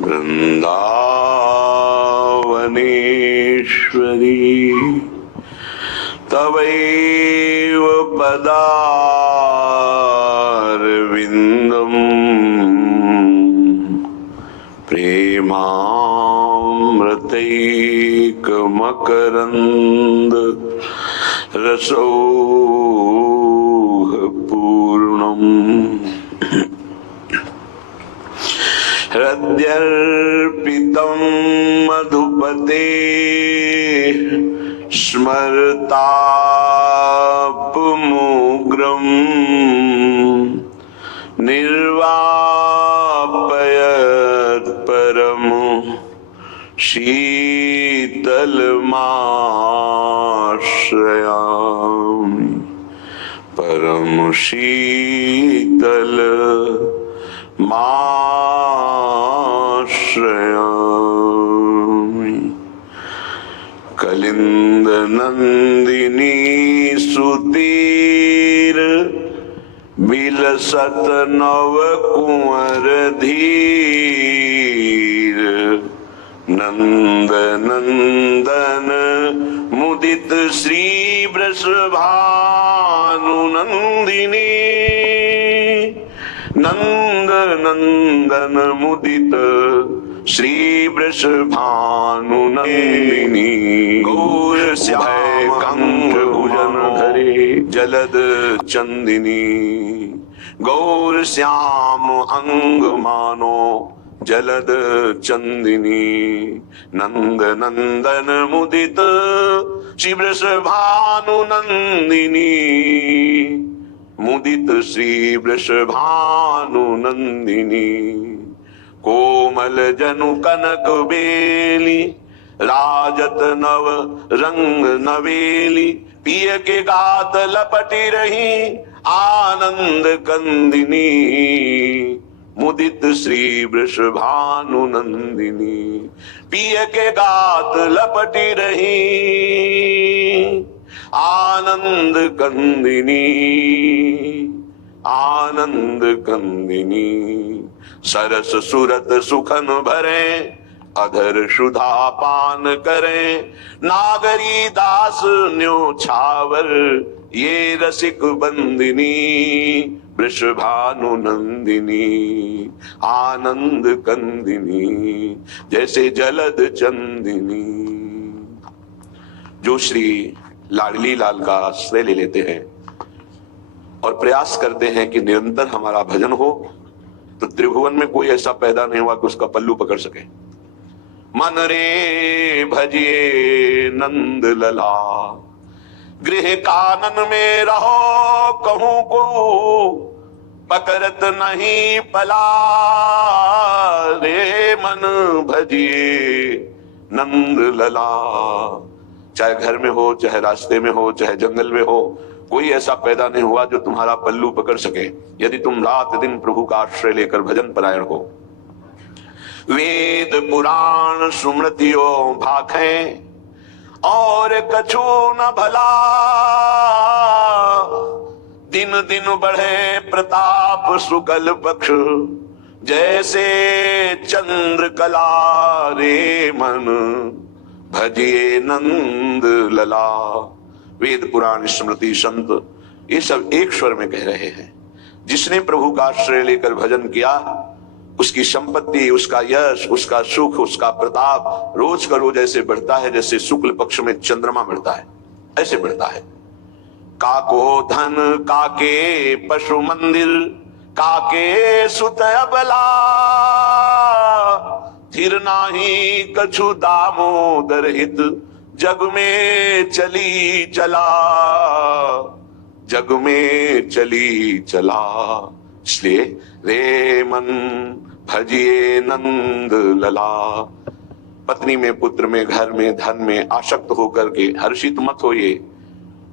वृन्दावनेश्वरी तवैव पदारविन्दम् प्रेमामृतैकमकरन्द रसौघपूर्णम् हृद्यर्पितं मधुपते स्मरतापमुग्रम् निर्वापयत् परम शीतलमाश्रयामि परम शीतलमाश्रयामि। कलिन्दनन्दिनी सुधीर विलसत नवकुंवर धीर नंदनंदन मुदित श्री वृषभानुनंदिनी नंदनंदन मुदित श्री वृषभानुनंदिनी गौर श्याम कंठ भुजन धरे जलद चंदिनी गौर श्याम अंग मानो जलद चंदिनी नंद नंदन मुदित श्री वृषभानुनंदिनी मुदित श्री वृषभानुनंदिनी कोमल जनु कनक बेली राजत नव रंग नवेली पिय के गात लपटी रही आनंद कंदिनी मुदित श्री वृषभानुनंदिनी पिय के गात लपटी रही आनंद कंदिनी आनंद कंदिनी सरस सुरत सुखन भरे अधर शुधा पान करें नागरी दास न्योछावर ये रसिक बंदिनी वृषभानुनंदिनी आनंद कंदिनी जैसे जलद चंदिनी। जो श्री लाडली लाल का आश्रय ले लेते हैं और प्रयास करते हैं कि निरंतर हमारा भजन हो, तो त्रिभुवन में कोई ऐसा पैदा नहीं हुआ कि उसका पल्लू पकड़ सके। मन रे भजिए नंद लला गृह कानन में रहो कहूं को पकड़त नहीं पला रे मन भजिए नंद लला। चाहे घर में हो, चाहे रास्ते में हो, चाहे जंगल में हो, कोई ऐसा पैदा नहीं हुआ जो तुम्हारा पल्लू पकड़ सके यदि तुम रात दिन प्रभु का आश्रय लेकर भजन परायण हो। वेद पुराण सुमृतियों भाखे और कछु न भला दिन दिन बढ़े प्रताप सुकल पक्ष जैसे चंद्र कला रे मन भजिए नंद लला। वेद पुराण स्मृति संत ये सब एक स्वर में कह रहे हैं। जिसने प्रभु का आश्रय लेकर भजन किया उसकी संपत्ति, उसका यश, उसका सुख, उसका प्रताप रोज का रोज ऐसे बढ़ता है जैसे शुक्ल पक्ष में चंद्रमा बढ़ता है, ऐसे बढ़ता है। काको धन काके पशु मंदिर काके सुत अबला थिर नाही कछु दामोदर हित जग में चली चला जग में चली चला। इसलिए रे मन भजिए नंद लला। पत्नी में, पुत्र में, घर में, धन में आसक्त होकर के हर्षित मत होइए,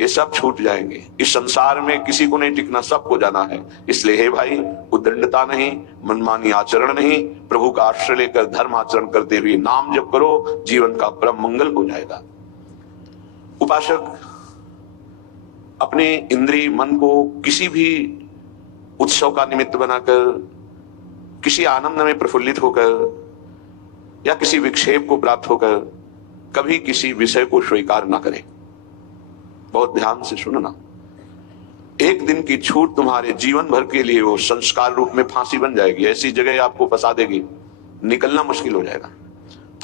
ये सब छूट जाएंगे। इस संसार में किसी को नहीं टिकना, सबको जाना है। इसलिए हे भाई, उद्दंडता नहीं, मनमानी आचरण नहीं, प्रभु का आश्रय लेकर धर्म आचरण करते हुए नाम जप करो, जीवन का परम मंगल हो जाएगा। उपासक अपने इंद्रिय मन को किसी भी उत्सव का निमित्त बनाकर, किसी आनंद में प्रफुल्लित होकर या किसी विक्षेप को प्राप्त होकर कभी किसी विषय को स्वीकार ना करें। बहुत ध्यान से सुनना, एक दिन की छूट तुम्हारे जीवन भर के लिए वो संस्कार रूप में फांसी बन जाएगी। ऐसी जगह आपको फंसा देगी, निकलना मुश्किल हो जाएगा।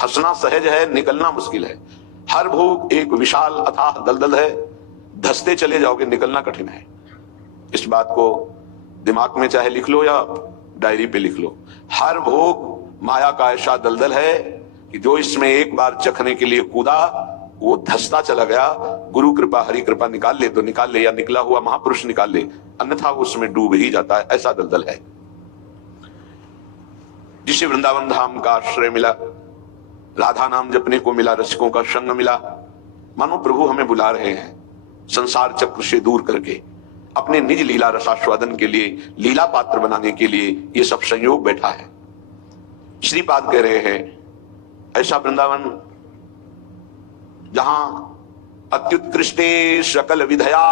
फंसना सहज है, निकलना मुश्किल है। हर भोग एक विशाल अथाह दलदल है, धंसते चले जाओगे, निकलना कठिन है। इस बात को दिमाग में चाहे लिख लो या डायरी पे लिख लो। हर भोग माया का ऐसा दलदल है कि जो इसमें एक बार चखने के लिए कूदा वो धंसता चला गया। गुरु कृपा हरि कृपा निकाल ले तो निकाल ले, या निकला हुआ महापुरुष निकाल ले, अन्यथा वो उसमें डूब ही जाता है। ऐसा दलदल है। जिसे वृंदावन धाम का आश्रय मिला, राधा नाम जपने को मिला, रसिकों का संग मिला, मानो प्रभु हमें बुला रहे हैं संसार चक्र से दूर करके अपने निज लीला रसास्वादन के लिए, लीला पात्र बनाने के लिए ये सब संयोग बैठा है। श्रीपाद कह रहे हैं ऐसा वृंदावन जहां अत्युत्कृष्टे सकल विधया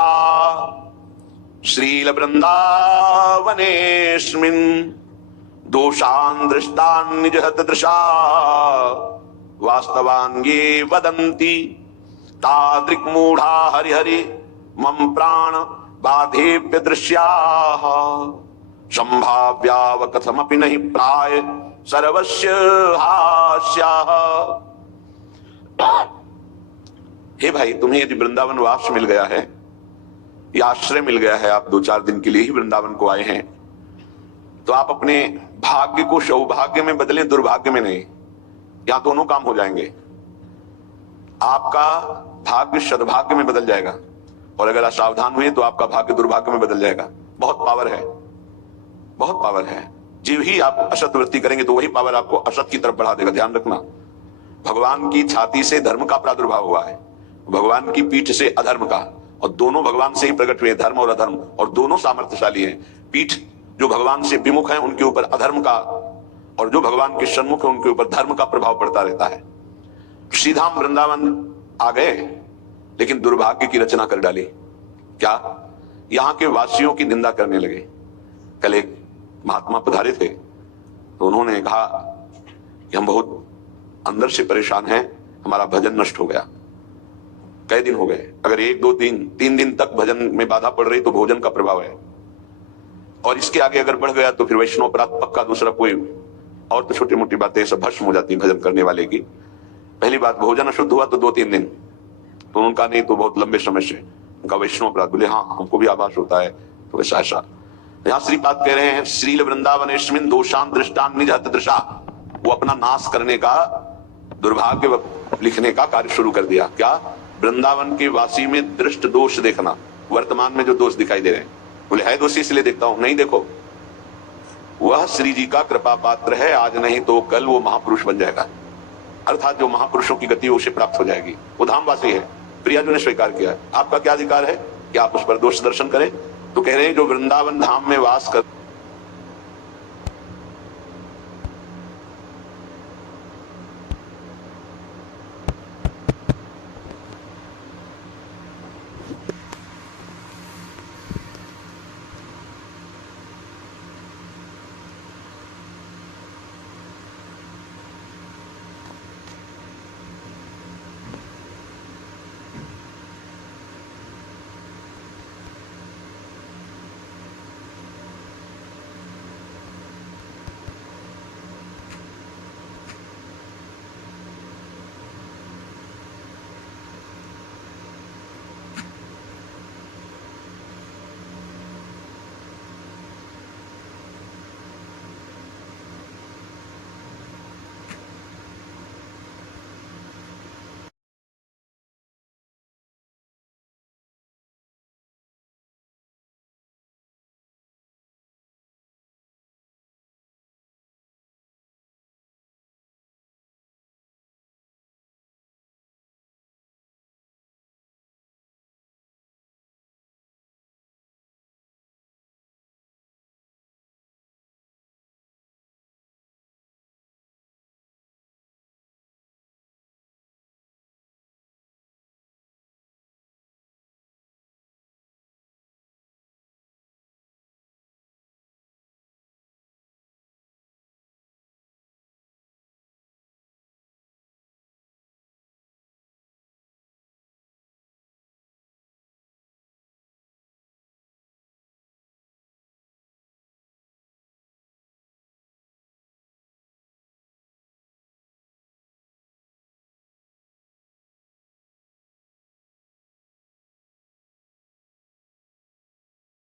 श्रील वृंदावनेस्मिन् दोषान् दृष्टान् निजहत दृशा वास्तवान् ये वदन्ति तादृक् मूढ़ा हरिहरि मम प्राण बाधेप्य दृश्याः संभाव्याव कथमपि नहीं प्राय सर्वस्य हास्याः। हे भाई, तुम्हें यदि वृंदावन वास मिल गया है या आश्रय मिल गया है, आप 2-4 दिन के लिए ही वृंदावन को आए हैं, तो आप अपने भाग्य को सौभाग्य में बदलें, दुर्भाग्य में नहीं। यहां दोनों काम हो जाएंगे। आपका भाग्य सद्भाग्य में बदल जाएगा, और अगर असावधान हुए तो आपका भाग्य दुर्भाग्य में बदल जाएगा। बहुत पावर है, बहुत पावर है। जीव ही आप असत वृत्ति करेंगे तो वही पावर आपको असत की तरफ बढ़ा देगा। ध्यान रखना, भगवान की छाती से धर्म का प्रादुर्भाव हुआ है, भगवान की पीठ से अधर्म का, और दोनों भगवान से ही प्रकट हुए, धर्म और अधर्म, और दोनों सामर्थ्यशाली हैं। पीठ जो भगवान से विमुख है उनके ऊपर अधर्म का, और जो भगवान के सन्मुख है उनके ऊपर धर्म का प्रभाव पड़ता रहता है। श्रीधाम वृंदावन आ गए, लेकिन दुर्भाग्य की रचना कर डाली। क्या? यहां के वासियों की निंदा करने लगे। कल एक महात्मा पधारे थे, तो उन्होंने कहा कि हम बहुत अंदर से परेशान हैं, हमारा भजन नष्ट हो गया। कई दिन हो गए, अगर 1-2-3 दिन तक भजन में बाधा पड़ रही तो भोजन का प्रभाव है, और इसके आगे अगर बढ़ गया तो फिर वैष्णव अपराध पक्का। दूसरा कोई और तो छोटी मोटी बातें सब भस्म हो जाती भजन करने वाले की। पहली बात, भोजन अशुद्ध हुआ तो 2-3 दिन, तो उनका नहीं तो बहुत लंबे समय से। उनका वैष्णव अपराध, बोले हाँ हमको भी आभास होता है। तो वैसा ऐसा यहाँ श्रीपाद कह रहे हैं श्रील वृंदावनेस्मिन् दोषान् दृष्टान् निजहत दृशा। वो अपना नाश करने का, दुर्भाग्य लिखने का कार्य शुरू कर दिया। क्या? वृंदावन के वासी में दृष्ट दोष देखना, वर्तमान में जो दोष दिखाई दे रहे हैं। बोले है दोषी इसलिए देखता हूं, नहीं देखो, वह श्री जी का कृपा पात्र है, आज नहीं तो कल वो महापुरुष बन जाएगा। अर्थात जो महापुरुषों की गति उसे प्राप्त हो जाएगी। वो धामवासी है, प्रियाजू ने स्वीकार किया। आपका क्या अधिकार है कि आप उस पर दोष दर्शन करें? तो कह रहे हैं जो वृंदावन धाम में वास कर